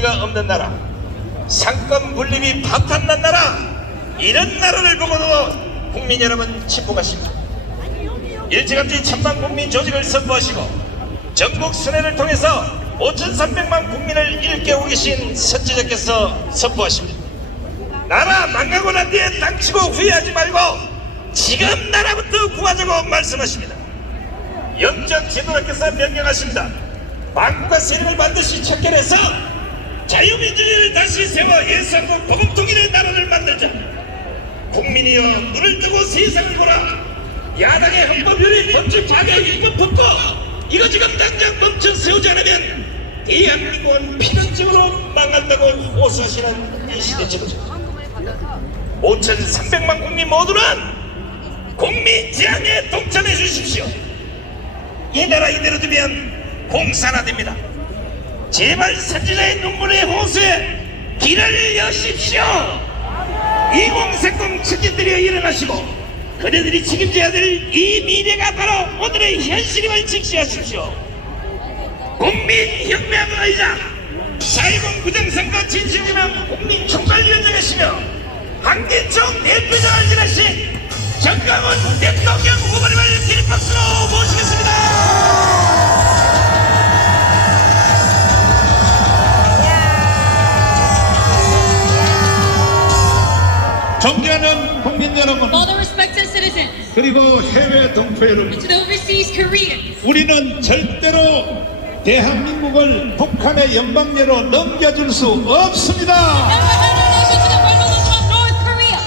가 없는 나라, 상권 분립이 파탄난 나라, 이런 나라를 보고도 국민 여러분 침묵하십니다. 일찌감치 천만 국민 조직을 선포하시고 전국 순회를 통해서 5,300만 국민을 일깨우고 계신 선지자께서 선포하십니다. 나라 망하고 난 뒤에 땅치고 후회하지 말고 지금 나라부터 구하자고 말씀하십니다. 영적 지도자께서 명령하십니다. 망국과 세력을 반드시 척결해서 자유민주주의를 다시 세워 예수하고 복음 통일의 나라를 만들자. 국민이여 눈을 뜨고 세상을 보라. 야당의 헌법유리 법칙 파괴 임금 붙고 이거 지금 당장 멈춰 세우지 않으면 대한민국은 피난증으로 망한다고 호소하시는 이 시대 지도자. 5,300만 국민 모두는 국민 재앙에 동참해 주십시오. 이 나라 이대로 두면 공산화됩니다. 제발 선지자의 눈물의 호수에 길을 여십시오. 2030 측근들이여 일어나시고 그대들이 책임져야 될 이 미래가 바로 오늘의 현실임을 직시하십시오. 국민혁명의장 4.10 부정선거 진실규명 국민총괄위원장이시며 한기총 대표장을 지내신 정강훈 대통령 후보님을 기립박수로 모시겠습니다. 존경하는 국민 여러분, All the respected citizens, 그리고 해외 동포 여러분, to the overseas Koreans, 우리는 절대로 대한민국을 북한의 연방제로 넘겨줄 수 없습니다. never hand our nation to the rebels of North Korea.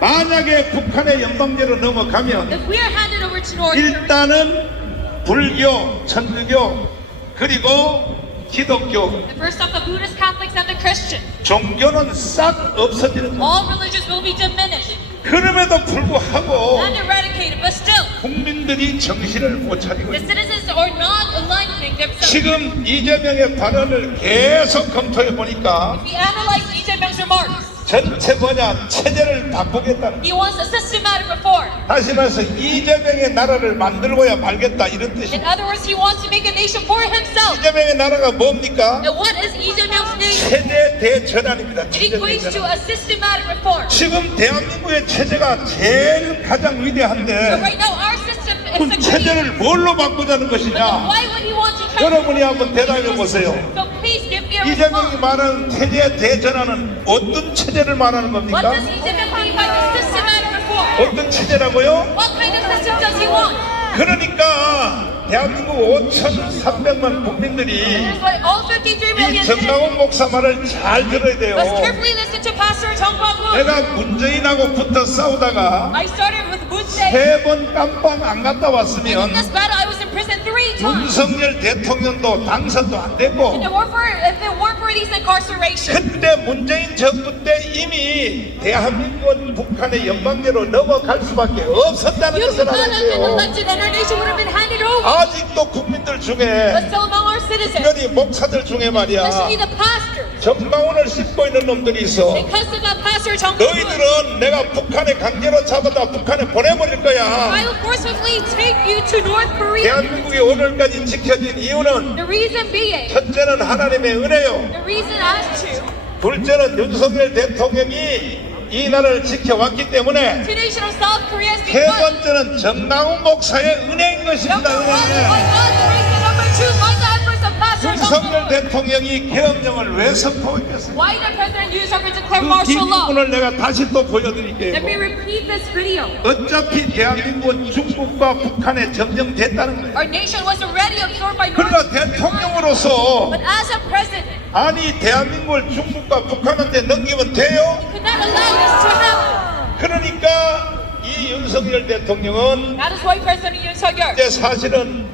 만약에 북한의 연방제로 넘어가면 If we are handed over to North Korea, 일단은 불교, 천주교, 그리고 기독교, the first of the Buddhists, Catholics, and the Christians, 종교는 싹 없어지는 거예요. all religions will be diminished 그럼에도 불구하고 and eradicated. But still, 국민들이 정신을 못 차리고 the 있어요. citizens are not aligning themselves. 지금 이재명의 발언을 계속 검토해 보니까 We analyze Lee Jae-myung's remarks. 전체 체제를 바꾸겠다는, He wants a systematic reform. 다시 말해서 이재명의 나라를 만들고야 말겠다 이런 In 뜻입니다. other words, he wants to make a nation for himself. 이재명의 나라가 뭡니까? And what is Lee Jae-myung's nation? 체제 대전환입니다. It 체제 equates to 대전환. a systematic reform. 지금 대한민국의 체제가 제일 가장 So 위대한데 right now, our system is 그 succeeding. 체제를 뭘로 바꾸자는 But 것이냐? why would he want to try 여러분이 한번 대답해 보세요. So please give me a 이재명이 response. 말하는 체제 대전환은 어떤 체제를 말하는 What 겁니까? does Lee Jae-myung mean by the systematic reform? 어떤 체제라고요? What kind of system does he want? 그러니까 대한민국 5,300만 국민들이 Here's what all 53 이 million 정강훈 citizens 목사 말을 잘 들어야 돼요. must carefully listen to Pastor Jung Kwang-woo. 내가 문재인하고 붙어 싸우다가 I started with Moon Jae. 3번 깜빵 안 갔다 In 왔으면 this battle, I was in prison 3 times. 윤석열 대통령도 당선도 안 If 되고, it weren't for these incarcerations, 그때 문재인 정부 때 이미 대한민국은 북한의 연방제로 넘어갈 수밖에 없었다는 you 것을 could not 알아야 have been 돼요. elected and our nation would have been handed over. 아직도 국민들 But 중에, still among our citizens, 특별히 목사들 중에 말이야, especially the pastors, 정강훈을 씹고 있는 놈들이 있어. because of that Pastor Jung Kwang-woo, 너희들은 내가 북한에 강제로 잡아다 북한에 보내버릴 I 거야. will forcibly take you to North Korea. 대한민국이 오늘까지 지켜진 이유는 The reason being, 첫째는 하나님의 은혜요, the reason as to, 둘째는 윤석열 대통령이 이 나라를 지켜왔기 때문에, to nation of South Korea is 세 because 번째는 정강훈 목사의 은혜인 것입니다. number one, by 은혜. God's grace, and number two, by the efforts of Pastor Jung 윤석열 Kwang-woo. 대통령이 계엄령을 왜 선포했겠어요? Why did President Yoon Suk-yeol declare 그 martial law? 뒷부분을 내가 다시 또 Let me 보여드릴게요. repeat this video. 어차피 대한민국은 중국과 북한에 점령됐다는 거예요. Our nation was already absorbed by North 그러나 Korea. 대통령으로서 But as a president, 아니 대한민국을 중국과 북한한테 넘기면 돼요? could not allow this to happen. 그러니까 이 윤석열 대통령은 That is why President Yoon Suk-yeol, 이제 사실은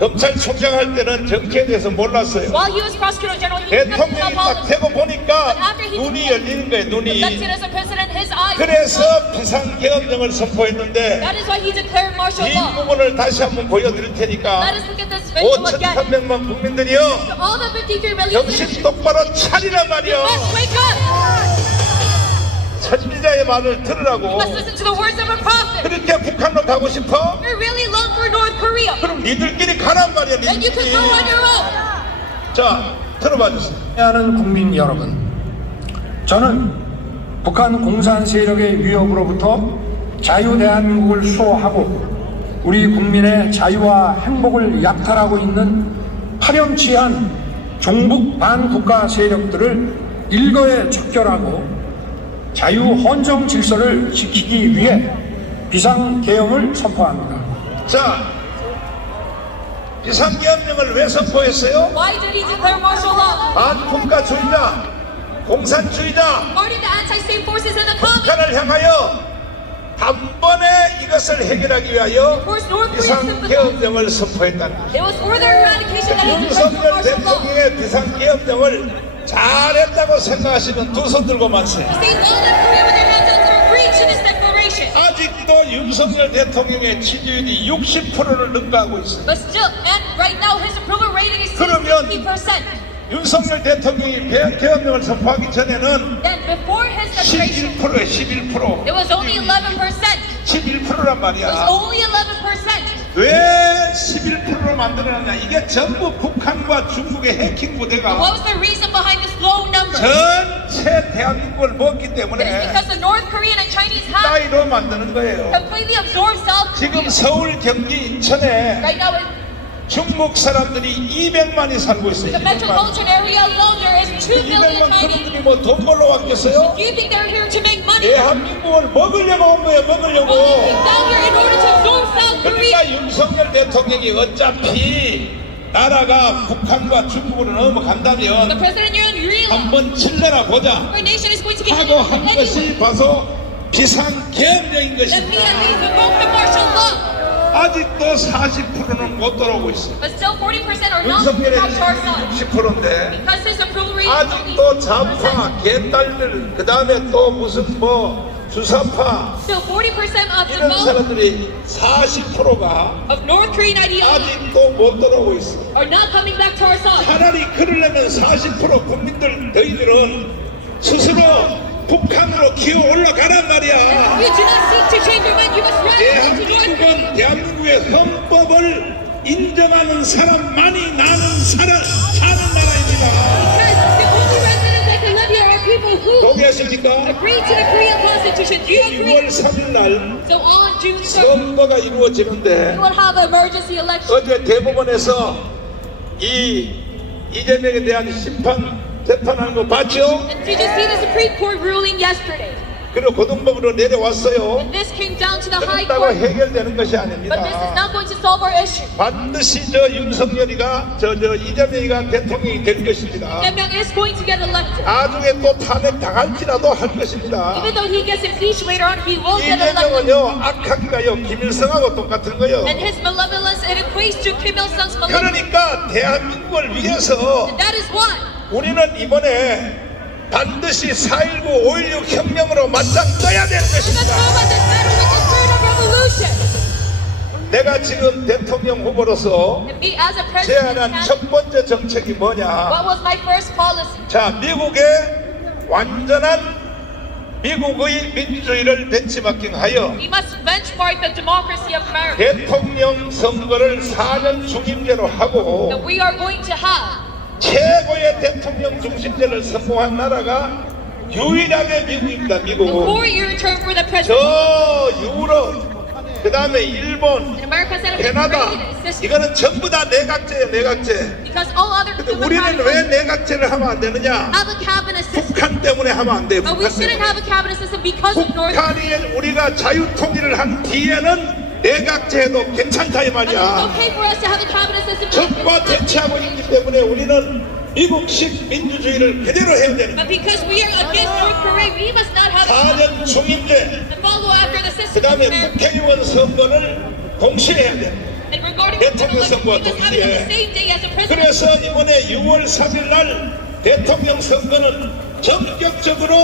검찰총장 할 때는 정치에 대해서 몰랐어요. while he was prosecutor general, he did not 대통령이 know 딱 되고 보니까 눈이 열리는 거예요. 눈이. elected as a president, his eyes. 그래서 비상계엄령을 선포했는데 That is why he declared martial 이 law. 부분을 다시 한번 보여드릴 Let 테니까 us look at this video again. 5,300만 국민들이요, To all the 53 million 정신 citizens, 똑바로 차리란 말이요. must wake up. 선지자의 말을 You 들으라고. must listen to the words of a prophet. 그렇게 북한로 가고 싶어? You really long for North Korea. 그럼 니들끼리 가란 말이야. Then you can go on 니들끼리. your own. 자, 들어봐 주세요. 하는 국민 여러분, 저는 북한 공산 세력의 위협으로부터 자유 대한민국을 수호하고 우리 국민의 자유와 행복을 약탈하고 있는 파렴치한 종북 반국가 세력들을 일거에 척결하고 자유 헌정 질서를 지키기 위해 비상계엄을 선포합니다. 자, 비상계엄령을 왜 선포했어요? Why did he declare martial law? 반국가주의자, 공산주의자, Regarding the anti-state forces in the communist. 북한을 향하여 단번에 이것을 해결하기 위하여 비상계엄령을 선포했다는 거예요. It was for their eradication that he declared 윤석열 martial law. 대통령의 비상계엄령을 잘했다고 생각하시면 두 손 들고 만세요. Say all that Korea with their hands up to agree to this declaration. 아직도 윤석열 대통령의 지지율이 60%를 능가하고 있어요. But still, and right now his approval rating is 그러면 60%. 윤석열 대통령이 비상계엄령을 선포하기 전에는 Then before his declaration, 11%에 11%. it was only 11%. 11%란 It was 말이야. only 11%. 왜 11%로 만들어놨냐? 이게 전부 북한과 중국의 해킹 What 부대가 was the reason behind this low number? 전체 대한민국을 먹기 It's 때문에 because the North Korean and Chinese have 따위로 만드는 거예요. completely absorbed South 지금 Korea. 서울, 경기, 인천에 Right now, 중국 사람들이 200만이 살고 있어요. the 200만. metropolitan area alone, there is 2 million 200만 Chinese. 그분들이 뭐 돈 벌러 왔겠어요? Do you think they're here to make money? 대한민국을 먹으려고 온 거예요, Well, they 먹으려고. came down here in order to absorb South Korea. 그러니까 윤석열 대통령이 어차피 나라가 북한과 중국으로 The 넘어간다면 president, you're realize 한번 칠래나 보자 our nation is going to get 하고 한 anyway. 것이 바로 비상계엄령인 Let me 것입니다. at least invoke the martial law. 아직도 40%는 못 돌아오고 있어요. But still 40% are not 윤석열의 back to our side. 60%인데 Because his approval rating is 아직도 only 좌파, 60%. 개딸들, 그 다음에 또 무슨 뭐 주사파 So 40% of the 이런 vote 사람들이 40%가 of North Korean ideology 아직도 못 돌아오고 있어. are not coming back to our side. 차라리 그러려면 40% 국민들 너희들은 스스로 북한으로 기어 올라가란 말이야. You do not seek to change your mind. You must rise to North Korea. 대한민국은 대한민국의 헌법을 인정하는 사람만이 사는 나라입니다. Because the only residents that can live here are people who 동의하십니까? agree to the Korean Constitution. Do you agree? 6월 3일 날 So on June 3rd, 선거가 이루어지는데 we will have an emergency election. 어제 대법원에서 이재명에 대한 재판하는 거 봤죠? And did you see the Supreme Court ruling yesterday? 그리고 고등법으로 내려왔어요. And this came down to the High 그렇다고 Court. 해결되는 것이 But this is 아닙니다. not going to solve our issue. 반드시 윤석열이가 이재명이가 대통령이 될 것입니다. Kim Jong is going to get elected. 나중에 또 탄핵 당할지라도 할 것입니다. Even though he gets impeached later on, he will get elected. 이재명은요 악하기가요 김일성하고 똑같은 거요. And his malevolence, it equates to Kim Il-sung's malevolence. 그러니까 대한민국을 위해서 And that is why 우리는 이번에 반드시 4.19, 5.16 혁명으로 맞짱 떠야 될 we must 것입니다. go about this battle with the spirit of revolution. 내가 지금 대통령 후보로서 And me as a 제안한 president, 첫 번째 정책이 what 뭐냐? was my first policy? 자, 미국의 완전한 미국의 민주주의를 벤치마킹하여 We must benchmark the democracy of America. 대통령 선거를 4년 중임제로 하고 That we are going to have 최고의 대통령 중심제를 선포한 나라가 유일하게 미국입니다. the 미국. 4-year term for the president. 저 유럽, 그 다음에 일본, And America said it was 캐나다, great system. 이거는 전부 다 내각제예요, 내각제. Because all other 근데 우리는 왜 democratic 내각제를 하면 안 되느냐? have a cabinet system. 북한 때문에 하면 안 돼요. But we 북한 shouldn't 때문에. have a cabinet system because of North Korea. 북한이 우리가 자유통일을 한 뒤에는 내각제도 괜찮다 이 And it's 말이야. okay for us to have a cabinet system. 적과 대치하고 있기 때문에 우리는 미국식 민주주의를 그대로 해야 되는 거야. But because we are against North Korea, we must not have a 4년 중임제, to follow after the 그 system. 다음에 국회의원 선거를 동시에 해야 돼. And regarding the 대통령 election, 선거와 we must have it on the 동시에. same day as the president. 그래서 이번에 6월 3일 날 대통령 선거는 전격적으로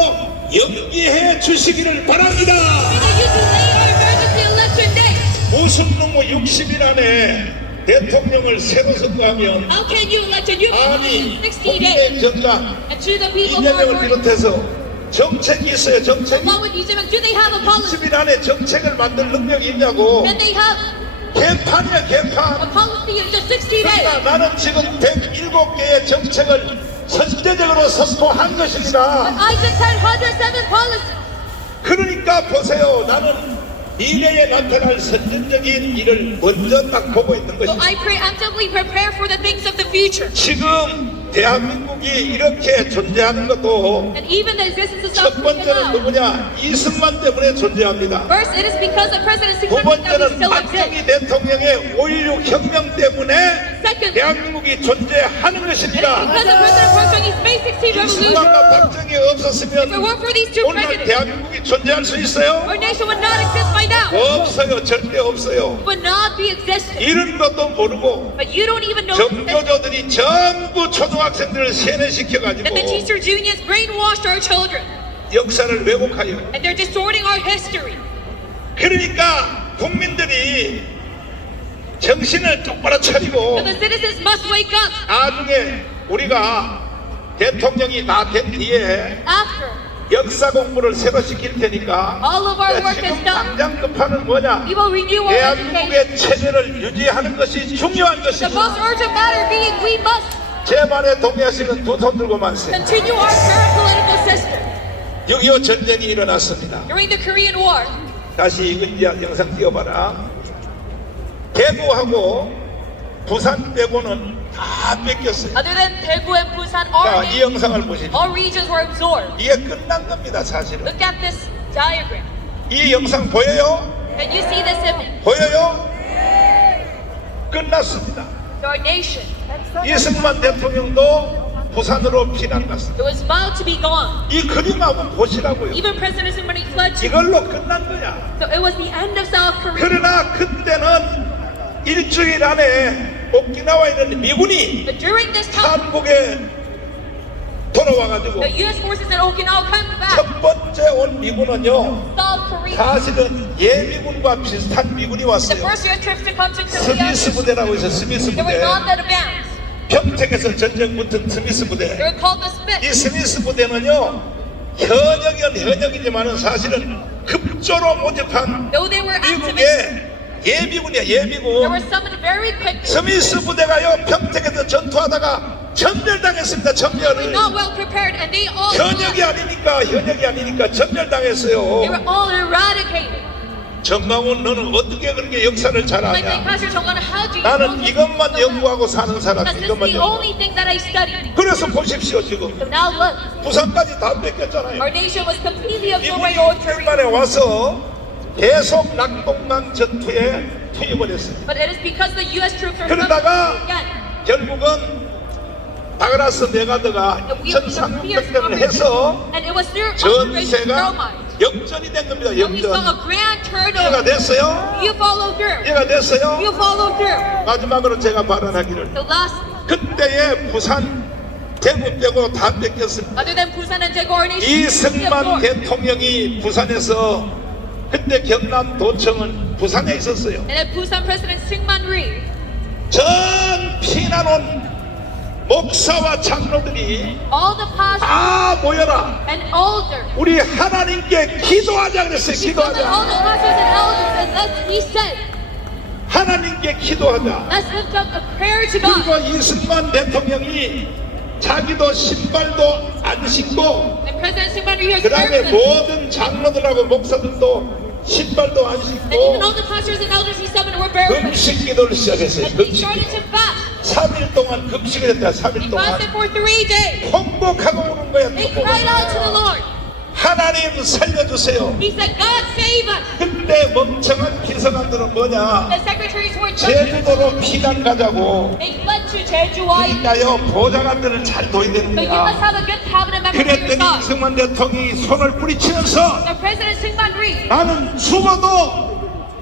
연기해 주시기를 바랍니다. That you delay our emergency election day. 무슨 놈의 60일 안에 대통령을 새로 선거하면 How can you elect a new president 아니 in 60 국민의 days? 정당 And to the people who are 이재명을 worried, 비롯해서 정책이 있어요. 정책이 along with Ijeong, do they have a policy? 60일 안에 정책을 만들 능력이 있냐고. Can they have 개판이야 a 개판. policy in just 60 days? 그러니까 나는 지금 107개의 정책을 선제적으로 선포한 것입니다. I just had 107 policies. 그러니까 보세요. 나는 미래에 나타날 선전적인 일을 먼저 딱 보고 있는 So 것입니다. I preemptively prepare for the things of the future. 지금 대한민국이 이렇게 존재하는 것도 And even the existence of 첫 South Korea 번째는 now. 누구냐? 이승만 때문에 존재합니다. First, it is because of President 두 Syngman that we 번째는 still 박정희 exist. 대통령의 5.16 혁명 때문에 Second, 대한민국이 존재하는 it is 것입니다. because of President Park Chung-hee's May 16 revolution. 이승만과 박정희 If it 없었으면 weren't for these two 오늘 presidents, 대한민국이 존재할 수 있어요? our nation would not exist by now. 없어요. 절대 없어요. It would not be existing. 이런 것도 모르고 But you don't even know that 정교조들이 전부 초등학생들을 the 세뇌시켜가지고 teacher unions brainwashed our children. 역사를 왜곡하여. And they're distorting our history. 그러니까 국민들이 정신을 똑바로 차리고 So the citizens must wake up. 나중에 우리가 대통령이 다 된 뒤에 After 역사 공부를 새로 시킬 테니까 all of our work is 지금 done, 당장 급하는 뭐냐? we will renew our education. 대한민국의 체제를 유지하는 것이 중요한 The 것입니다. most urgent matter being we must 제 말에 동의하시는 두 손 들고 만세. continue our current political system. 6.25 전쟁이 일어났습니다. During the Korean War, 다시 이거 이제 영상 띄워봐라. 대구하고 부산 빼고는 다 뺏겼어요. other than Daegu and Busan, 자, 이 영상을 보시죠. all regions were absorbed. 이게 끝난 겁니다, 사실은. Look at this diagram. 이 영상 보여요? Can you see this image? 보여요? 끝났습니다. Our nation, 이승만 대통령도 부산으로 피난 갔습니다. it was about to be gone. 이 그림 한번 보시라고요. Even President Syngman fled. 이걸로 끝난 거야. So it was the end of South Korea. 그러나 그때는 일주일 안에 오키나와에 있는 미군이 But during this time, 한국에 돌아와가지고 the U.S. forces in Okinawa come back. 첫 번째 온 미군은요, South Korea. 사실은 예비군과 비슷한 미군이 The 왔어요. first U.S. troops to come to Korea, 스미스 부대라고 해서 스미스 they were 부대. not that advanced. 평택에서 전쟁 붙은 스미스 They 부대. were called the 이 Smiths. 스미스 부대는요, 현역이지만은 사실은 급조로 모집한 Though they were activists, 미국의 예비군이야, they 예비군. were summoned very quickly. 스미스 부대가요, 평택에서 전투하다가 전멸당했습니다. They were 전멸을. not well prepared, and they all 현역이 아니니까 전멸당했어요. they were all eradicated. 정강훈, 너는 어떻게 그렇게 역사를 잘 Like 아냐? Pastor Chong-won, how do you 나는 know this 이것만 so well? 연구하고 사는 사람, Because this is 이것만 the 연구. only thing that I studied. 그래서 보십시오, 지금 So now look, 부산까지 다 뺏겼잖아요. our nation was completely absorbed by 미군이 North Korea. 일만에 와서 계속 낙동강 전투에 투입을 했습니다. But it is because the U.S. troops are 그러다가 coming again. 결국은 다그라스 메가드가 And we fierce 1300대를 해서 and it was through Operation 전세가 Thermite. 역전이 된 겁니다. And we saw 역전. a grand 이해가 turnover. 됐어요? You follow through. 이해가 됐어요? You follow through. 마지막으로 제가 발언하기를, So last, 그때의 부산, 대구 빼고 다 뺏겼습니다. other than Busan and Daegu, our nation was completely 이승만 absorbed. 대통령이 부산에서, 그때 경남도청은 부산에 있었어요. And then Busan President Syngman Rhee, 전 피난 온 목사와 장로들이 all the pastors 다 모여라. and elders, 우리 하나님께 기도하자 그랬어요. all the 기도하자. pastors and elders, and he said, 하나님께 기도하자. let's lift up a prayer to God. 그리고 이승만 대통령이 자기도 신발도 안 신고, And President Syngman Rhee has 그 다음에 prayer 모든 장로들하고 목사들도 신발도 안 and even 신고 all the pastors and elders he summoned were barefoot. 금식 기도를 시작했어요. And he 금식 started 기도. to fast. 3일 동안 금식을 했다. 3일 He 동안 fasted for 3 days. 통곡하고 오는 거야. They cried out to the Lord. 하나님 살려주세요. He said, God save us. 그때 멍청한 기사관들은 뭐냐? The secretaries were judged. 제주도로 피난 가자고. They fled to Jeju Island. 그러니까요, 보좌관들을 잘 둬야 되는 So you must 거야. have a good cabinet member for your 그랬더니 side. 이승만 대통령이 손을 뿌리치면서 So President Syngman Rhee, 나는 죽어도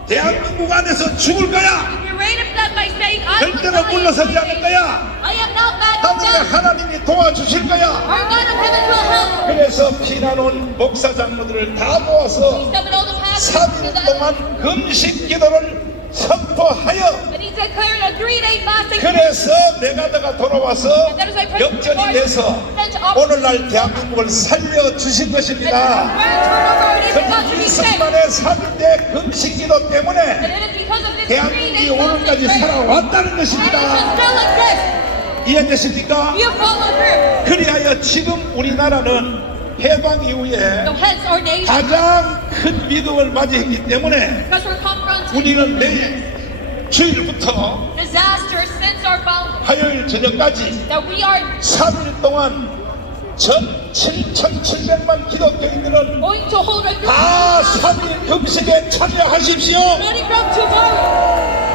대한민국 안에서 죽을 거야. he rated them by saying, I will 절대로 not 물러서지 않을 거야. I am not bad 하늘에 enough. 하나님이 도와주실 거야. Our God of heaven will help. 그래서 피난 온 목사 장로들을 다 모아서 He summoned all the pastors to 3일 the 동안 금식 기도를 선포하여, and he declared a 3-day fasting. 그래서 메가드가 돌아와서 역전이 돼서 오늘날 대한민국을 살려주신 것입니다. 그 이승만의 3일대 금식기도 때문에 And it is because of this 3 대한민국이 days 오늘까지 fasting prayer, 살아왔다는 our 것입니다. nation still exists. 이해되십니까? We have followed through. 그리하여 지금 우리나라는 해방 이후에 So hence our nation, 가장 큰 위급을 맞이했기 때문에 because we're confronted 우리는 내일 주일부터 disaster since our founding, 화요일 저녁까지 that we are 3일 동안 전 7,700만 기독교인들은 going to hold a 다 3일 금식에 참여하십시오. starting from tomorrow.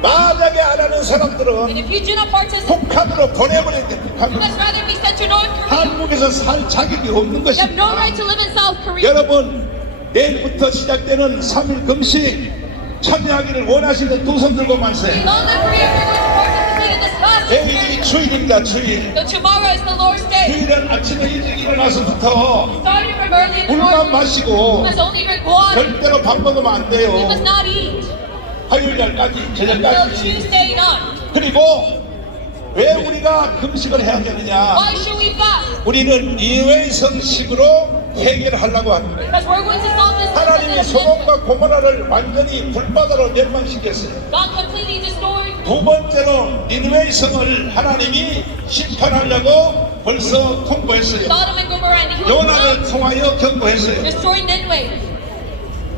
만약에 안 하는 사람들은 And if you do not participate, 북한으로 보내버려야 돼. you 북한으로. must rather be sent to North Korea. 한국에서 살 자격이 없는 You have 것입니다. no right to live in South Korea. 여러분 내일부터 시작되는 3일 금식 참여하기를 원하시는 두 손 들고 만세. In North Korea, we're going to participate in this fast. 내일이 주일입니다. 주일. So tomorrow is the Lord's day. 주일은 아침에 일찍 일어나서부터 Starting from early in the 물만 morning, 마시고 you must only drink water. 절대로 밥 먹으면 안 You 돼요. must not eat 화요일날까지 until 저녁까지. Tuesday night. 그리고 왜 우리가 금식을 해야 되느냐? Why should we fast? 우리는 이회성식으로 해결하려고 합니다. Because we're going to solve this 하나님이 problem. 소돔과 고모라를 완전히 불바다로 멸망시켰어요. God completely destroyed. 두 번째로 니느웨의 성을 하나님이 심판하려고 벌써 통보했어요. Sodom and Gomorrah, and he was 요나를 통하여 경고했어요. destroying Nineveh.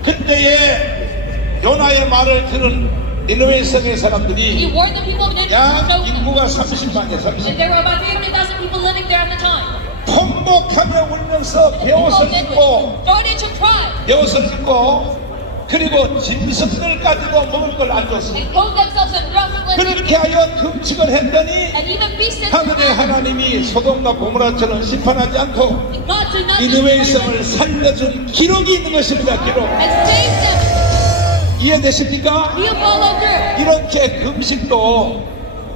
그때에 요나의 말을 들은 니느웨의 성의 He 사람들이 warned the people of Nineveh 약 to know him. 인구가 30만이에요. And 30만. there were about 300,000 people living there at the time. 통곡하며 울면서 People 배옷을 of 입고 Nineveh started to cry 배옷을 입고 그리고 짐승들까지도 먹을 걸 안 줬어요. and clothed themselves in rough linen 그렇게 하여 금식을 했더니 and even feasted. 하늘의 하나님이 소돔과 고모라처럼 심판하지 않고 And God did not 니느웨의 destroy 성을 them 살려준 기록이 있는 것입니다. 기록. and saved them. 이해되십니까? We have followed through. 이렇게 금식도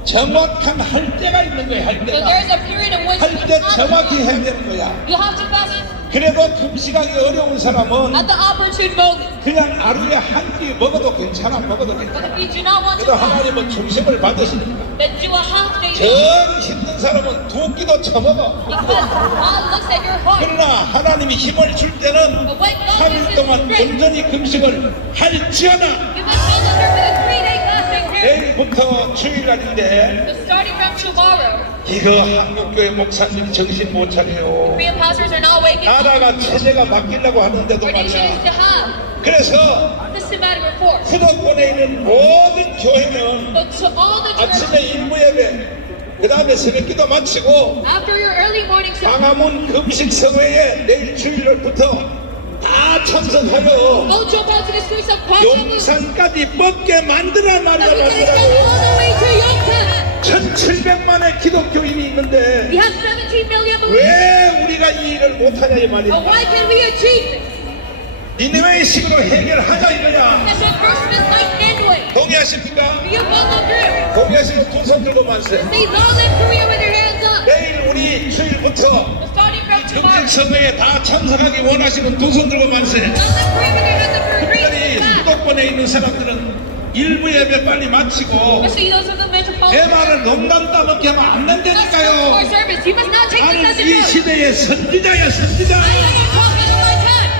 정확한 할 때가 있는 거야. 할 So there 때가. is a period in which 할 때 정확히 해야 되는 거야. you have to fast 그래도 금식하기 어려운 사람은 at the opportune moment. 그냥 하루에 한 끼 먹어도 괜찮아. 먹어도 But 괜찮아. if you do not want to 그래도 fast, 하나님은 중심을 받으시니까. then do a half day 정 힘든 사람은 두 끼도 처먹어. because God looks at your heart. 그러나 하나님이 힘을 줄 때는 But when God 3일 gives you 동안 strength, 온전히 금식을 할지어다. you must follow through with a 3-day fasting period. 내일부터 주일날인데 So starting from tomorrow, 이거 한국교회 목사님 정신 못 차려요. Korean pastors are not waking up. 나라가 체제가 바뀌려고 하는데도 Our nation is 말이야. to have 그래서 systematic reforms. 수도권에 있는 모든 교회는 But to all the 아침에 churches, 일부 예배 그 다음에 새벽기도 마치고 after your early morning service, 광화문 금식 성회에 내일 주일날부터 다 참석하여 go jump out to the streets of Gwanghwamun. 용산까지 뻗게 만들어 And we can 말이야. extend it all the way to Yongsan. 1700만의 기독교인이 있는데 We have 17 million believers. 왜 우리가 이 일을 못하냐 이 But 말이야. why can we achieve this? 니느웨의 식으로 해결하자 이거야. Because at first it's like Nineveh. 동의하십니까? We have follow through. 동의하시면 두 손 들고 만세. Say all in Korea with your hands up. 내일 우리 주일부터 So starting from 금식 tomorrow, 성회에 다 참석하기 원하시면 두 손 들고 만세. all in Korea with your hands up for 특별히 3 days fast. 수도권에 있는 사람들은 일부 예배 빨리 마치고 Especially those of the 내 metropolitan. 말을 농담 따먹게 하면 안 Let's go for 된다니까요. service. You must not take this 나는 as a 이 joke. 시대의 선지자야 선지자. I am a prophet of my time.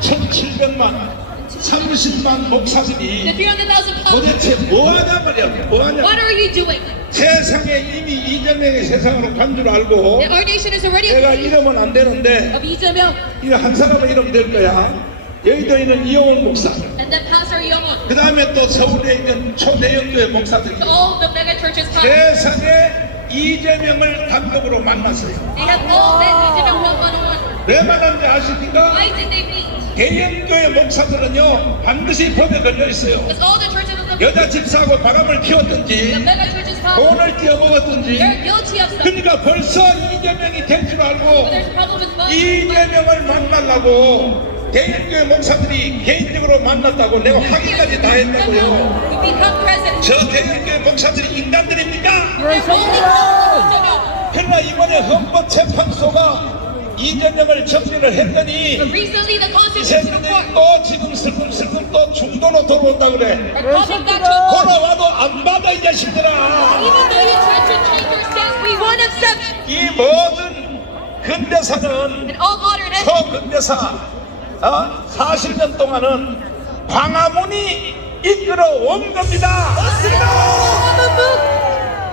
1700만 30만 The 목사들이 300,000 pastors. 도대체 뭐하냐 말이야. 뭐하냐. What are you doing? 세상에 이미 이재명이 세상으로 간 줄 알고 Our nation is already 내가 이러면 안 되는데 of Lee Jae-myung 이 한 사람은 이러면 될 거야. 여의도에 있는 이용훈 목사, and then Pastor Young-won. 그 다음에 또 서울에 있는 초대형교회 목사들이 All the mega churches pastors. 세상에 이재명을 단독으로 만났어요. They have all met Lee Jae-myung one-on-one. 왜 만났는지 아십니까? Why did they meet? 개혁교회 목사들은요 반드시 법에 걸려 있어요. Because all the churches of the 여자 집사하고 바람을 the 피웠든지 mega churches pastors, 돈을 띄어먹었든지 they're guilty of something. 그러니까 벌써 이재명이 될 줄 But 알고 there's a problem with both. 이재명을 만나려고 개혁교회 목사들이 개인적으로 만났다고 내가 확인까지 다 했다고요. You become president. 저 개혁교회 목사들이 인간들입니까? There's only one Lee Jae-myung. 그러나 이번에 헌법재판소가 이재명을 정리를 했더니 But recently the 이 Constitutional 새끼들이 Court 또 지금 슬금슬금 또 중도로 들어온다 그래. are coming back to 돌아와도 안 받아 이 자식들아. even though you try to change your stance, we won't accept it. 이 모든 근대사는 And all modern entities, 초근대사 40년 동안은 광화문이 이끌어 온 겁니다. 맞습니다.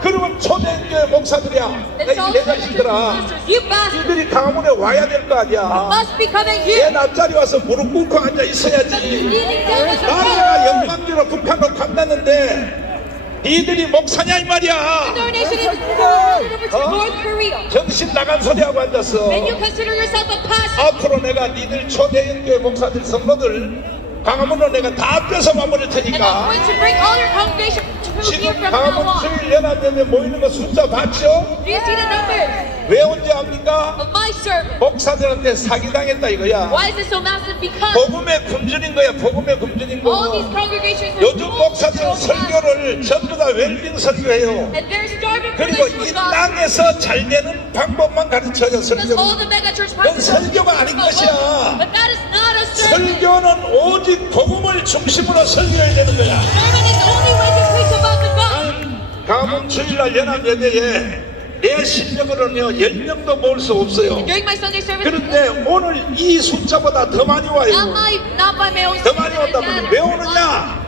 그러면 초대교회 초대교회 목사들이야. It's all 내 brothers and 자식들아. sisters. You bastards 이들이 강원에 와야 될 거 아니야. must be coming 내 here. 앞자리 와서 무릎 꿇고 앉아 있어야지. Kneeling down with your 나라가 father. 영광대로 북한으로 간다는데 이들이 목사냐 이 말이야. Our nation is over to North Korea. 정신 나간 소리하고 앉았어. And you consider yourself a pastor. 앞으로 내가 니들 초대교회 목사들 성도들 강화문으로 내가 다 뺏어 버릴 And I'm 테니까. going to bring all your congregation to here 지금 from now 강화문 on. 주일 연합연대 모이는 거 숫자 봤죠? Do you see the numbers 왜 언제 합니까? of my servant? 목사들한테 사기당했다 이거야. Why is it so massive? Because 복음의 금전인 거야. 복음의 금전인 all these 거. congregations were 요즘 full 목사들 of pastors. 설교를 전부 다 웰빙 설교해요. And they're starving for 그리고 this 이 gospel. 땅에서 잘 되는 방법만 가르쳐요. Because all 설교는. the megachurch 그건 pastors 설교가 아닌 것이야. But that is not a sermon. 설교는 오직 복음을 중심으로 설교해야 되는 거야. Sermon is the only way to preach about the gospel. 강원 주일날 연합예배에 내 실력으로는요 10명도 모을 수 없어요. During my Sunday service, 그런데 오늘 이 숫자보다 더 많이 와요. not by my own 더 많이 spirit, 온다면 왜 오느냐?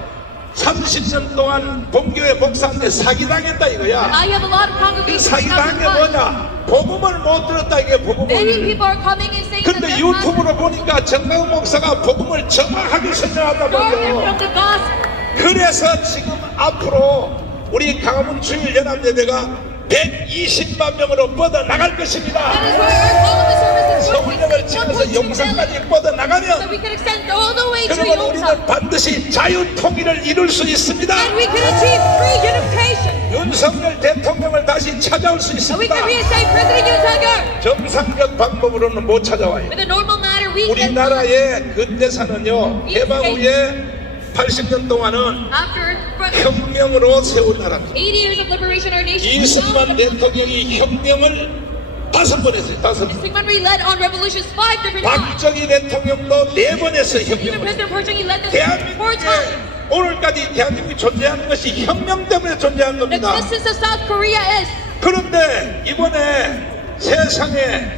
30년 동안 본교회 목사한테 사기당했다 이거야. I have a lot of 그 congregations 사기당한 게 now. 뭐냐? 복음을 못 들었다 이게 Many 복음을. people are coming and saying that 근데 they're not 유튜브로 보니까 정강 목사가 복음을 정확하게 설명한단 starving 말이에요. from the gospel. 그래서 지금 앞으로 우리 강화문 주일 연합예배가 120만 명으로 뻗어 나갈 That is 것입니다. why our Solomon service is 서울역을 치면서 1.2 용산까지 million. 뻗어 So 나가면 we can extend all the way to 여러분 Yongsan. 우리는 반드시 자유 통일을 이룰 수 있습니다. And we can achieve free unification. 윤석열 대통령을 다시 찾아올 수 And we 있습니다. can reinstate President Yoon Suk-yeol. 정상적 방법으로는 못 찾아와요. With a normal manner, we can. 우리나라의 근대사는요 해방 후에 80년 동안은 After 혁명으로 세운 나라입니다. 80 years of liberation, our nation. 이승만 대통령이 혁명을 5번 했어요. 5번. Sigmund Rhee led on revolutions 5 different times. 박정희 대통령도 4번 했어요. Even 혁명을. President Park Chung-hee led this 4 대한민국에 times. 오늘까지 대한민국이 존재하는 것이 혁명 때문에 존재한 The 겁니다. existence of South Korea is. 그런데 이번에 세상에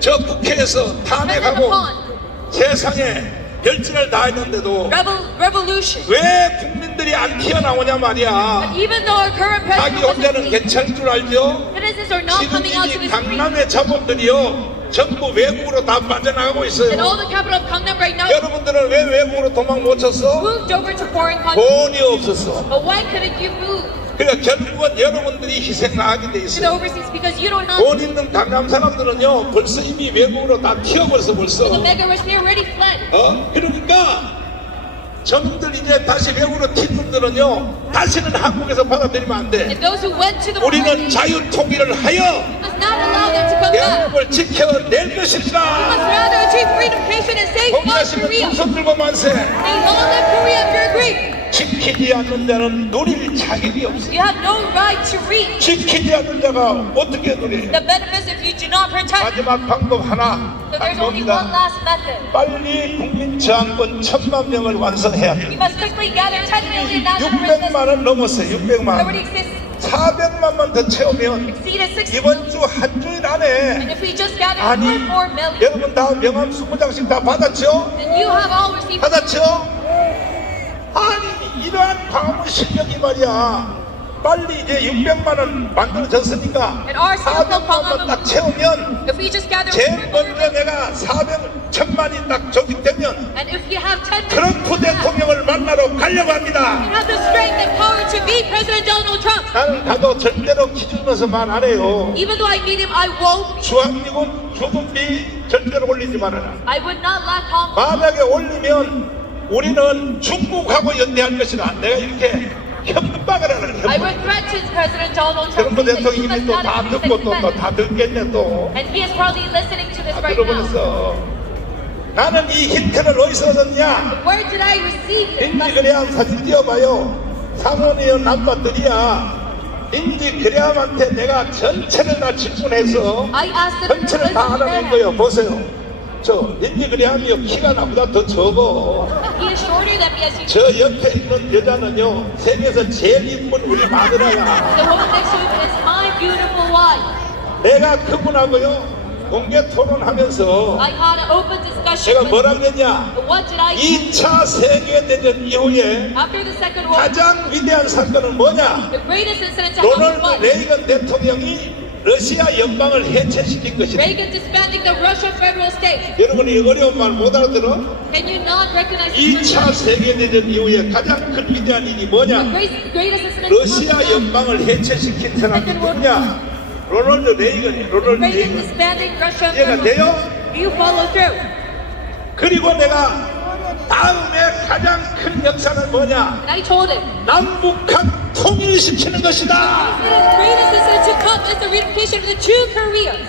저 국회에서 탄핵하고 세상에 열진을 다 했는데도 Revolution. 왜 국민들이 안 튀어나오냐 말이야. Even though our current 자기 president 혼자는 was 괜찮을 줄 알죠? citizens are not 지금 coming out to 이미 the street. 강남의 자본들이요 전부 외국으로 다 빠져나가고 And 있어요. all the capital of Gangnam right now 여러분들은 왜 외국으로 도망 못 쳤어? moved over to foreign countries. 돈이 없었어. But why couldn't you move 그러니까 결국은 여러분들이 희생하게 돼 to the 있어요. overseas? Because you don't have 돈 있는 강남 사람들은요 벌써 이미 외국으로 다 튀어버렸어 벌써. the mega rich. They already fled. 그러니까 저분들 이제 다시 외국으로 튄 놈들은요 다시는 한국에서 받아들이면 안 돼. And those who went to the 우리는 foreign 자유 통일을 하여 must not allow them to come back. 대한민국을 지켜낼 We must 것입니다. rather achieve freedom, patience, and save North 동의하시면 Korea. 두손 들고 만세. Say all of Korea if you agree. 지키지 않는 자는 누릴 자격이 없어. You have no right to reach 지키지 않는 자가 어떻게 누리? the benefits if you do not protect. 마지막 방법 하나 So there's only one 방법입니다. last method. 빨리 국민 저항권 1000만 명을 완성해야 You 돼. must quickly gather 10 million national resistance. 600만 원 넘었어요. 600만 Already 원. exists. 400만만 더 채우면 Exceeded 6 이번 주 한 주일 And 안에 if we just gather 아니 4 million, 여러분 다 명함 20장씩 다 받았죠? then you have all received. 받았죠? 아니 이러한 광화문 실력이 말이야 빨리 이제 600만 원 만들어졌으니까 And our circle 400만만 딱 채우면 If we just gather 제일 4 먼저 million, 내가 1000만이 딱 적립되면 and if you have 10 million, 트럼프 대통령을 만나러 가려고 합니다. you have the strength and power to beat President Donald Trump. 나는 가도 절대로 기준에서 말 안 해요. Even though I meet him, I won't. 주한미군 주군비 절대로 올리지 말아라. I would not let Hong Kong. 만약에 올리면 우리는 중국하고 연대할 것이다. 내가 이렇게 협박을 하는 I 협박. would threaten President Donald Trump. 트럼프 saying that he 대통령이 must 또 not 다 agree 듣고 to 또 defend. 다 듣겠네 또. And he is probably listening to this 다 right now. 들어버렸어. 나는 이 힌트를 어디서 얻었냐? Where did I receive this? 인지 그래야 사진 띄워봐요. 상원의원 남바들이야. 인지 그래야한테 내가 전체를 다 직분해서 I asked them to 전체를 다 listen 하라는 to 거예요. 보세요. 저 인지 그래야이요 키가 나보다 더 적어. He is shorter than me, as you 저 옆에 있는 여자는요 세계에서 제일 이쁜 우리 마누라야. The woman next to him is my beautiful wife. 내가 그분하고요 공개 토론하면서 I had an open 제가 discussion 뭐라 with 그랬냐? what did I do? 2차 세계대전 이후에 After the Second World War, 가장 위대한 사건은 뭐냐? the greatest incident to happen 로널드 was 레이건 대통령이 러시아 연방을 해체시킨 것이다. Reagan disbanding the Russian federal state. 여러분이 이거 어려운 말 못 알아들어? Can you not recognize this? 2차 세계대전 이후에 가장 큰 위대한 일이 뭐냐? Greatest incident to 러시아 happen was 연방을 해체시킨 사람이 누구냐? 로널드 레이건이 로널드 Reagan 레이건. disbanding Russian 이해가 federal 돼요? state. You follow through. 그리고 내가 다음에 가장 큰 역사는 뭐냐? And I told him, 남북한 통일시키는 것이다. the greatest incident to come is the reunification of the two Koreas.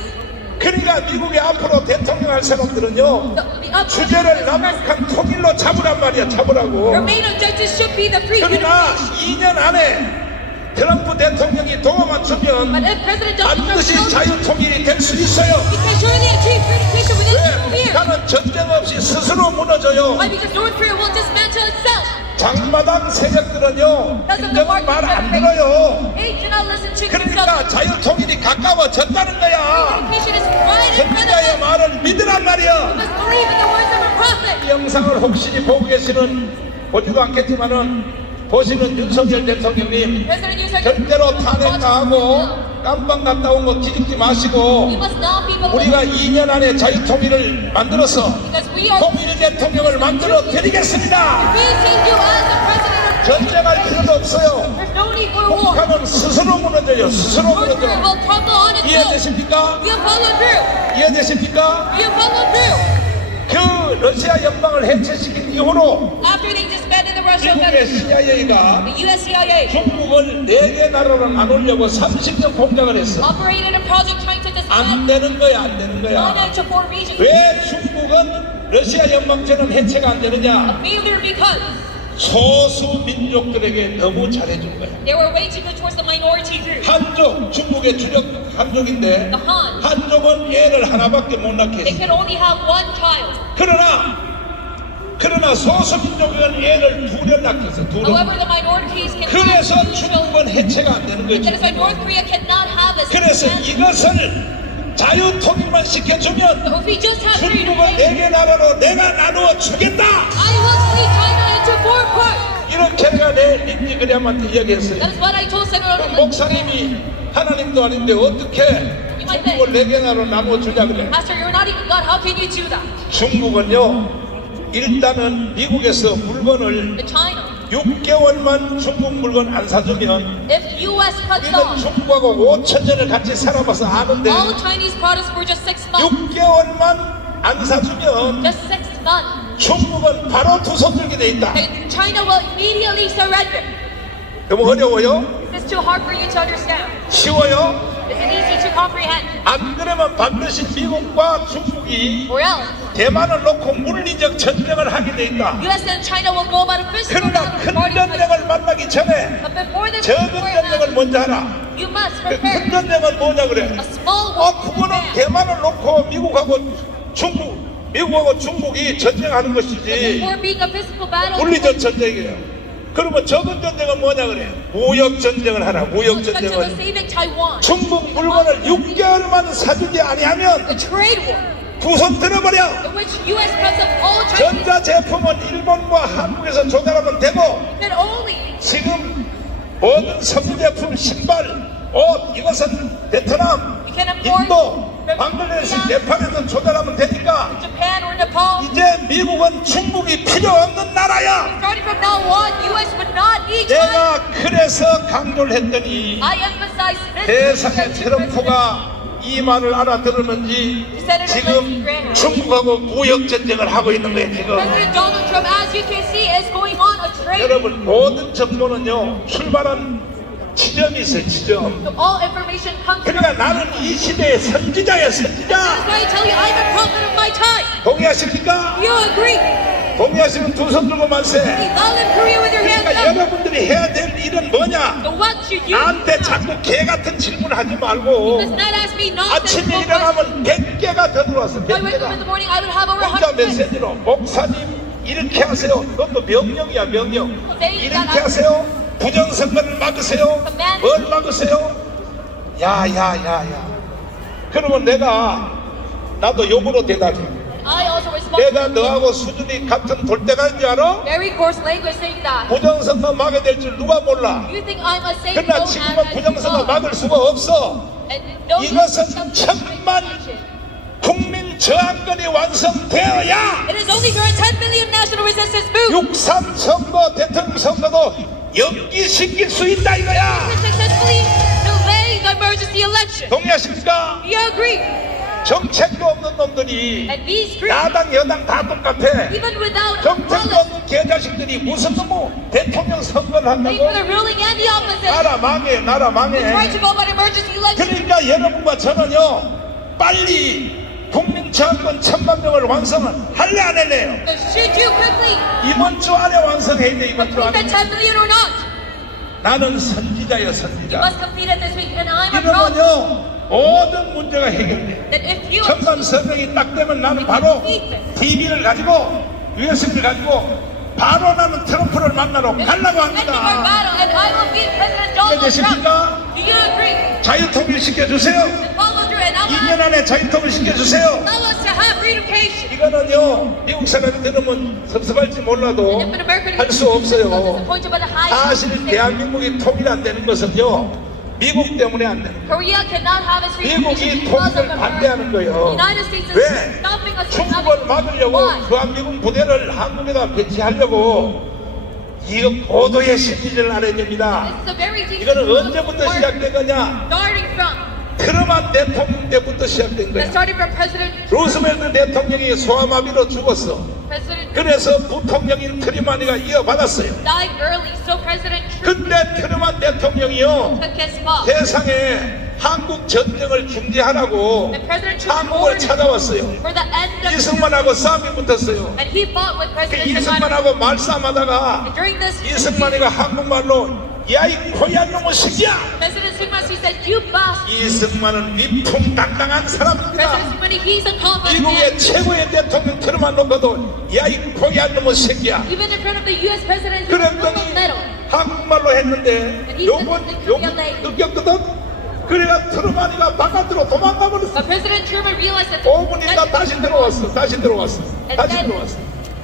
그러니까 미국이 앞으로 대통령 할 사람들은요, The 주제를 남북한 통일로 잡으란 말이야, Your 잡으라고. main objective should be the free 그러나 unification. 2년 안에 트럼프 대통령이 도움만 But 주면 if President Donald Trump 반드시 tells 자유통일이 될 수 있어요. we can surely achieve free unification within 왜? 2 years. 북한은 전쟁 없이 스스로 무너져요. Why? Because North Korea will dismantle itself. 장마당 세력들은요, 김정은 말 안 들어요. They do not listen to 그러니까 themselves. 자유통일이 가까워졌다는 거야. Unification is right in front of 선지자의 us. 말을 믿으란 말이야. We must believe in the words of a prophet. 이 영상을 혹시 보고 계시는, 보지도 않겠지만은 보시는 윤석열 대통령님, President Yoon Suk 절대로 탄핵하고 깜빵 갔다 온 거 뒤집지 We 마시고 must not be 우리가 believers 2년 안에 자유통일을 만들어서 because we are 통일 대통령을 만들어 드리겠습니다. we see you as the president of 전쟁할 필요도 없어요. There's no need for a war. 북한은 스스로 무너져요. 스스로 North Korea 무너져. will crumble on itself. 이해되십니까? We have followed through. 이해되십니까? We have followed through. 그 러시아 연방을 해체시킨 이후로 After they disbanded the Russian 미국의 government, CIA가 the US CIA 중국을 4개 나라로 나누려고 30년 공작을 했어. operated a project trying to 안 disband 되는 거야, 안 되는 China 거야. into 4 regions. 왜 중국은 러시아 연방처럼 해체가 안 되느냐? Failure because 소수 민족들에게 너무 잘해준 거야. they were way too good towards the minority group. 한족, 중국의 주력 한족인데 The Han. 한족은 애를 하나밖에 못 낳게 They 했어. can only have one child. 그러나 소수 민족은 애를 2를 낳게 했어. 2를. However, the minorities can have 그래서 2 children. 중국은 해체가 안 되는 That 거지. is why North Korea cannot have a 그래서 single man. 이것을 자유통일만 시켜주면 So if we just have free 중국을 unification, 4개 나라로 내가 나누어 주겠다. I will split China into 4 parts. 이렇게 내가 내 린지 그램한테 이야기했어요. That is what I told Senator 그럼 목사님이 하나님도 아닌데 어떻게 중국을 4개 나라로 나누어 주냐 그래. Pastor, you're not even God. How can you do that? 중국은요, 일단은 미국에서 물건을 The China. 6개월만 중국 물건 안 사주면 If US cuts 우리는 off 중국하고 5천 년을 같이 살아봐서 아는데 all Chinese products for just 6 months, 6개월만 안 사주면 just 6 months, 중국은 바로 두 손 들게 돼 있다. then China will immediately surrender. 너무 어려워요? Is this too hard for you to understand? 쉬워요? Is it easy to comprehend? 안 그러면 반드시 미국과 중국이 Or else, 대만을 놓고 물리적 전쟁을 하게 돼 있다. US and China will go about a physical 그러나 battle 큰 party fight. 전쟁을 만나기 전에 But before the 적은 before 전쟁을 that, 먼저 하라. you must 그 큰 prepare 전쟁은 뭐냐 그래? a small war. 그거는 대만을 놓고 미국하고 중국이 전쟁하는 것이지 Before being a physical battle, 물리적 전쟁이에요. 그러면 적은 전쟁은 뭐냐 그래? 무역 전쟁을 하라. 무역 let's get to the 전쟁은 saving Taiwan. 중국 물건을 6개월만 사주지 아니하면 A trade war 두 손 들어버려. in which US cuts off all Chinese. 전자 제품은 일본과 한국에서 조달하면 되고 Then only 지금 모든 석유 제품, 신발, 옷 이것은 베트남, you can import 인도, from 방글라데시, Vietnam, 네팔에서 조달하면 되니까 Japan or Nepal. 이제 미국은 중국이 필요 없는 나라야. Starting from now on, US would not need China. 내가 그래서 강조를 했더니 I emphasize this. 세상의 트럼프가 이 말을 알아들었는지 지금 중국하고 무역 전쟁을 하고 있는 거예요 지금. President Donald Trump, as you can see, is going on a trade. 여러분 모든 정보는요 출발한 지점이 있어요 지점. So all information comes from. 그러니까 나는 이 시대의 선지자야 선지자. That's why I tell you, I'm a prophet of my time. 동의하십니까? You agree? 동의하시면 두 손 들고 만세. Please, all in Korea with your hands 그러니까 up. 여러분들이 해야 될 일은 뭐냐? So what should you 나한테 do? 자꾸 개 같은 질문 하지 You 말고 must not ask me nonsense. 아침에 일어나면 100개가 더 들어왔어 I wake up 100개가. in the morning, I would have over 혼자 100. 메시지로 목사님 이렇게 하세요. 그것도 명령이야 명령. 이렇게 하세요. 부정선거를 막으세요. 뭘 막으세요? 야야야야. 그러면 내가 나도 욕으로 대답해. I also respond. 내가 너하고 수준이 같은 돌대가인 줄 알아? Very coarse language saying that. 부정선거 막아야 될 줄 누가 몰라. You think I'm a safe 그러나 vote 지금은 and 부정선거 막을 수가 없어. And no 이것은 천만 국민 저항권이 완성되어야 It is only during 10 million national resistance movement 6.3 선거 대통령 선거도 연기시킬 수 있다 이거야. to successfully delay the emergency election. 동의하십니까? Do you agree? 정책도 없는 놈들이 And these groups, 야당 여당 다 똑같아. even without 정책도 policy, 없는 개자식들이 무슨 놈의 대통령 선거를 they for 한다고? the ruling and the opposition. 나라 망해 나라 Try 망해. to go about emergency election. 그러니까 여러분과 저는요 빨리 국민 저항권 1,000만 명을 완성은 할래 안 할래요? So should you quickly 이번 주 안에 완성해야 돼. 이번 주 complete 안에. that 10 million or not? 나는 선지자예요 You 선지자. must complete it this week. And I'm a prophet 이러면요 모든 문제가 해결돼. that if you 천만 서명이 딱 되면 나는 바로 TV를 가지고 USB를 가지고 바로 나는 트럼프를 만나러 가려고 ending our 합니다. battle and I will beat President Donald Trump. 이해되십니까? Do you agree? 자유통일 시켜주세요. And follow through and I will 2년 안에 자유통일 시켜주세요. allow us to have relocation. 이거는요 미국 사람이 들으면 섭섭할지 몰라도 And if an American 할 수 없어요. disappointed by the high 사실 대한민국이 통일 안 되는 것은요 미국 때문에 안 되는 거예요. Korea cannot have its relocation 미국이 because of 통일을 반대하는 America. 거예요. The United States is 왜? stopping us from 중국을 having 막으려고 Why? 주한미군 부대를 한국에다 배치하려고 이거 고도의 심리를 알아야 됩니다. This is a very deep 이거는 system of 언제부터 support, 시작된 거냐? starting from 트루먼 대통령 때부터 시작된 거야. starting from President 루스벨트 대통령이 소아마비로 죽었어. President 그래서 부통령인 트루먼이가 이어받았어요. died early, so President Truman 근데 트루먼 대통령이요 took his spot. 세상에 한국 전쟁을 중지하라고 And President Truman 한국을 ordered 찾아왔어요. for the end of 이승만하고 싸움이 붙었어요. and he fought with 그 President Truman. 이승만하고 말싸움하다가 And during this 이승만이가 한국말로 야이 고향 놈의 새끼야. President Truman, he said, "You bastard." 이승만은 위풍당당한 사람입니다. President Truman, he's a confident 미국의 man. 최고의 대통령 틀어만 놓고도 야이 고향 놈의 새끼야. Even in front of the U.S. President, he was 그랬더니 full of metal. 한국말로 했는데 요건 느꼈거든. 그래가 트루먼이가 바깥으로 도망가 버렸어. But President Truman realized that 5분 있다 다시 들어왔어. 다시 들어왔어. 다시 들어왔어.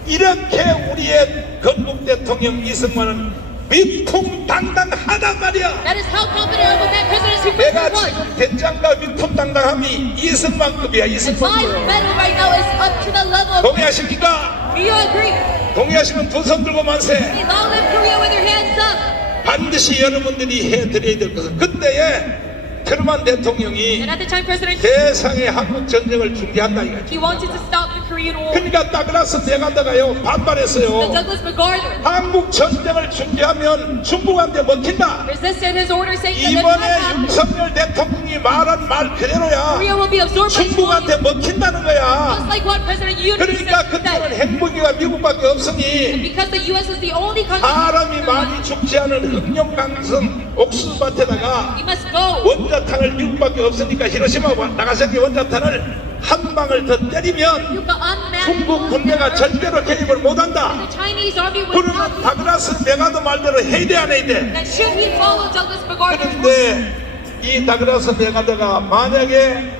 이렇게 우리의 건국 대통령 이승만은 위풍당당하단 말이야. that is how confident of a man President Truman 내가 was. 지금 대장과 위풍당당함이 이승만급이야. My 이승만급. medal right now is up to the level of. 동의하십니까? Do you agree? 동의하시면 두 손 들고 만세. We long live Korea with your hands up. 반드시 여러분들이 해드려야 될 것은 그때에 트루먼 대통령이 And at the time, President 세상에 한국 전쟁을 중지한다 이거지. he wanted to stop the Korean War. 그러니까 다그라스 메가더가요 The 반발했어요. Douglas MacArthur 한국 전쟁을 중지하면 중국한테 먹힌다. resisted his order, saying that if that 이번에 happens, 윤석열 대통령이 말한 말 그대로야. Korea will be absorbed by China. 중국한테 먹힌다는 거야. Just like what President Yoon 그러니까 said. 그때는 핵무기가 미국밖에 없으니 Because the U.S. is the only country. 사람이 많이 죽지 않은 흑룡강성 옥수수밭에다가 We must go. 원자탄을 미국밖에 없으니까 히로시마 나가사키 원자탄을 한 방을 더 때리면 You got unmanned 중국 군대가 절대로 개입을 못한다. The Chinese army will 그러면 not. 다그라스 메가더 말대로 해야 돼 안 해야 돼? Then should he follow Douglas MacArthur? 그런데 이 다그라스 메가더가 만약에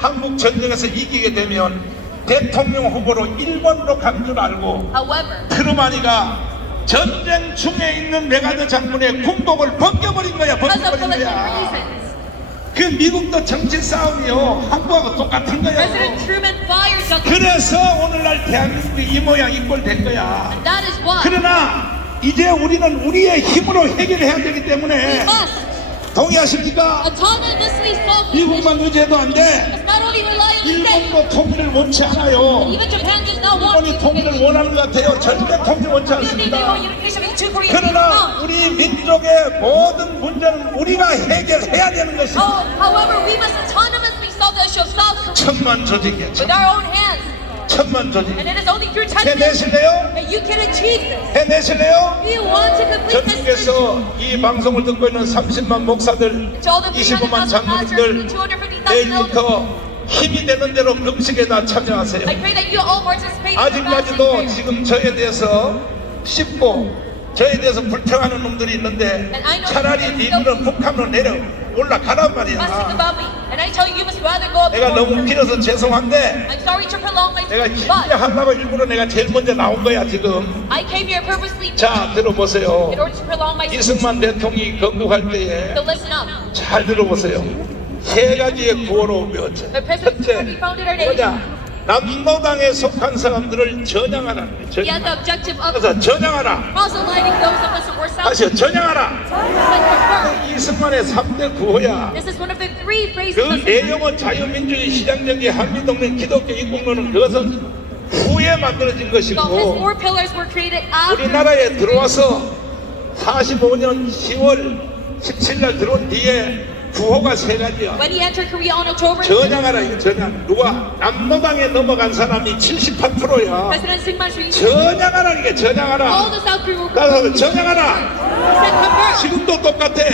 한국 전쟁에서 이기게 되면 대통령 후보로 일본으로 간 줄 알고 However, 트루먼이가 전쟁 중에 있는 메가더 장군의 군복을 벗겨버린 거야. because of 벗겨버린 political 거야. reasons, 그 미국도 정치 싸움이요 한국하고 똑같은 거야. President Truman fired Douglas. 그래서 오늘날 대한민국이 이 모양 이 꼴 된 거야. And that is why 그러나 이제 우리는 우리의 힘으로 해결해야 되기 we 때문에 must 동의하십니까? autonomously solve this issue. 미국만 의지해도 안 돼. It's not only rely on the state. 일본도 통일을 원치 않아요. Even Japan does not want 일본이 통일을 원하는 것 같아요. 절대 통일 원치 Even if they 않습니다. want unification between two Koreas, they 그러나 won't. 우리 민족의 모든 문제는 우리가 해결해야 되는 것입니다. However, we must autonomously solve the issue of South Korea 천만 조직이야. with our own hands. 천만 조직. And it is only through techniques 해내실래요? that you can achieve this. 해내실래요? We want to complete this mission. 전국에서 이 방송을 듣고 있는 30만 목사들, To all the 25만 300,000 장로님들, pastors, 250,000 elders, 내일부터 힘이 되는 대로 금식에 다 참여하세요. I pray that you all participate in the fasting 아직까지도 prayer. 지금 저에 대해서 씹고 저에 대해서 불평하는 놈들이 있는데 차라리 니들은 북한으로 내려 올라가란 must think 말이야. about me. And I tell you, you must rather go up 내가 to 너무 길어서 죄송한데 I'm sorry to prolong my 내가 speech, 길게 but 하려고 일부러 내가 제일 먼저 나온 거야 지금. I came here purposely 자 들어보세요. in order to prolong my speech. 이승만 대통령이 건국할 때에 So listen up. 잘 들어보세요. 세 가지의 구호로 외웠죠. The president 첫째 we founded our nation. 뭐냐? 남노당에 속한 사람들을 전향하라는 거예요. He had the objective of 그래서 전향하라. proselyting those of us who were south. 다시요 전향하라. Confirm. 이승만의 3대 구호야. This is one of the three phrases 그 of 내용은 자유민주주의 시장정계 한미동맹 기독교 이국론은 그것은 후에 만들어진 So his 것이고 four pillars were created after 우리나라에 들어와서 45년 10월 17날 들어온 뒤에 구호가 세 가지야. when he entered Korea on October. 전향하라 이거 전향. 누가 남노당에 넘어간 사람이 78%야. President Syngman Rhee 전향하라 이게 all 전향하라. the South Korean 따라서 전향하라. said convert. 지금도 똑같아.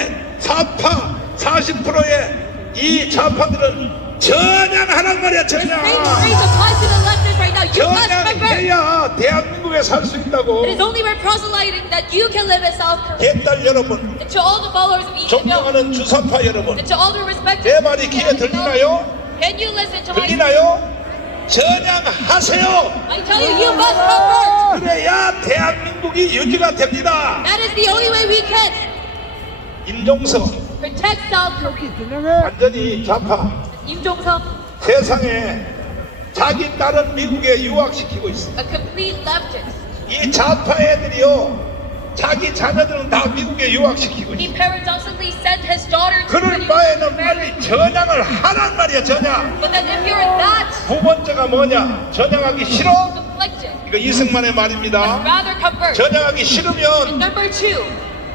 좌파 40%의 이 좌파들은 전향하란 말이야. Same 전향. phrase applies to the leftists right now. You must convert. 전향해야 대한민국에 살 수 있다고. It is only by proselyting that you can live in South Korea. 개딸 여러분, And to all the followers of Lee Jae-myung, 존경하는 주사파 여러분, and to all the respected, 내 말이 귀에 들리나요? can you listen to my? 들리나요? 전향하세요. I tell you, you must convert. 그래야 대한민국이 유지가 됩니다. That is the only way we can 임종석 protect South Korea. 완전히 좌파. Im Jong-seop, 세상에 자기 딸은 미국에 유학시키고 있어. a complete leftist. 이 좌파 애들이요 자기 자녀들은 다 미국에 유학시키고 있어. He paradoxically sent his daughter to 그럴 the 바에는 빨리 전향을 하란 말이야. 전향. But then if you're that 두 번째가 뭐냐? 전향하기 싫어? conflicted, 이거 이승만의 말입니다. rather convert. 전향하기 And 싫으면 number two,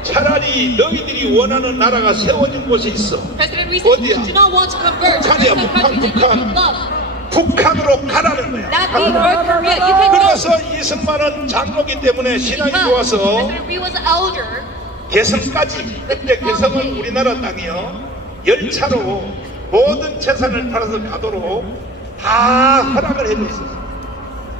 차라리 너희들이 원하는 나라가 세워진 곳이 있어. President Rhee said, 어디야? you do not want to convert to 북한이야, Western countries that you 북한. love. 북한으로 가라는 거야. That means North Korea. You can go. 그래서 이승만은 장로기 때문에 신앙이 Because 좋아서 President Rhee was an elder. 개성까지 그때 개성은 우리나라 땅이요 열차로 모든 재산을 팔아서 가도록 다 허락을 해줬어.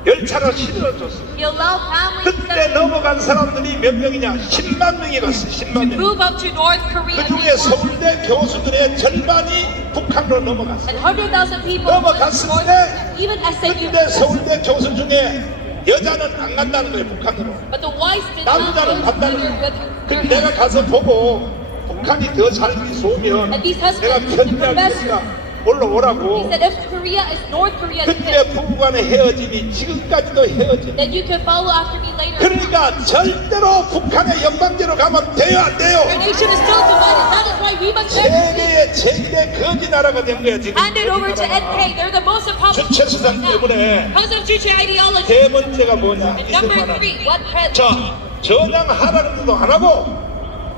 열차로 실어줬어. He allowed families 그때 to 넘어간 사람들이 몇 명이냐? 10만 명이 갔어. 10만 명. move up to North Korea. 그 중에 서울대 교수들의 절반이 북한으로 넘어갔어. And 100,000 people 넘어갔을 North 때 Korea, even SAU. 근데 서울대 교수 중에 여자는 안 간다는 거예요. 북한으로. But the whites did not 남자는 go 간다는 together 거예요. with 그럼 their 내가 가서 보고 북한이 더 살기 좋으면 And these 내가 husbands, 편지할 the 테니까 올라오라고. He said if Korea is North Korea, 그때 부부간의 헤어짐이 지금까지도 헤어짐. then you can follow after me later. 그러니까 절대로 북한의 연방제로 가면 돼요 안 돼요? Our nation is still divided. That is why we must 세계의 제1의 거지 나라가 된 거야 지금. hand it over to NK. They're the most impossible. 주체 수상 때문에 Because of Juche ideology. 세 번째가 뭐냐? And number 이승만은 three, what president? 자 전향하라는 것도 안 하고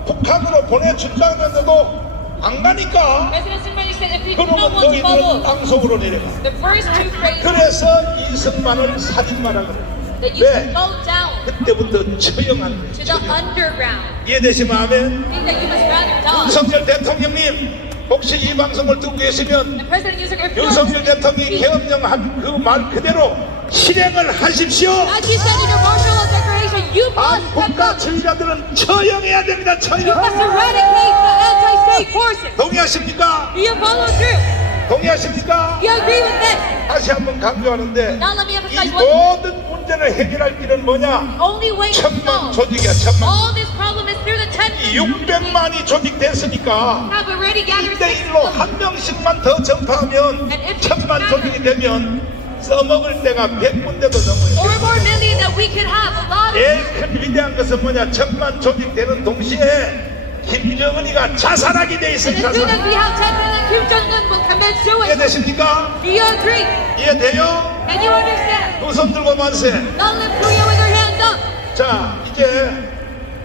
북한으로 보내준다는데도 안 가니까 President Syngman said if we do not 그러면 want to 너희들은 follow 땅속으로 내려가. the first two phrases, 그래서 이승만을 살인마라 그래. that you 왜? can go down 그때부터 처형한 거예요. to the underground. 이해되시면 아멘. Means that you must rather die. 윤석열 대통령님 혹시 이 방송을 듣고 계시면 And President Yoon if 윤석열 대통령이 계엄령한 그 말 그대로 실행을 하십시오. as you said in your martial law declaration, you must convert. 국가주의자들은 처형해야 됩니다. You 처형. must eradicate the anti-state forces. 동의하십니까? Do you follow through? 동의하십니까? Do you agree with this? 다시 한번 강조하는데 Now let me 이 emphasize what 모든 문제를 해결할 길은 뭐냐? only way to 천만 solve 조직이야. 천만. all this problem is through the 10 600만이 조직됐으니까 have already gathered 1대1로 한 명씩만 더 전파하면 천만 조직이 되면 써먹을 때가 100군데도 넘어요. or more million that we could have a lot of. 제일 큰 위대한 것은 뭐냐? 천만 조직되는 동시에 김정은이가 자살하게 돼 있어. And as soon as 자살. we have 10 million, Kim Jong-un will commit suicide. 이해되십니까? Do you agree? 이해돼요? Can you understand? 두 손 들고 만세. Now lift Korea with your hands up. 자,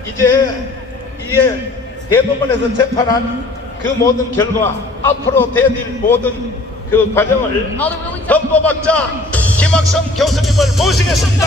이제 대법원에서 재판한 그 모든 결과 앞으로 되어질 모든 그 과정을 All the rulings of 법법학자 김학성 교수님을 모시겠습니다.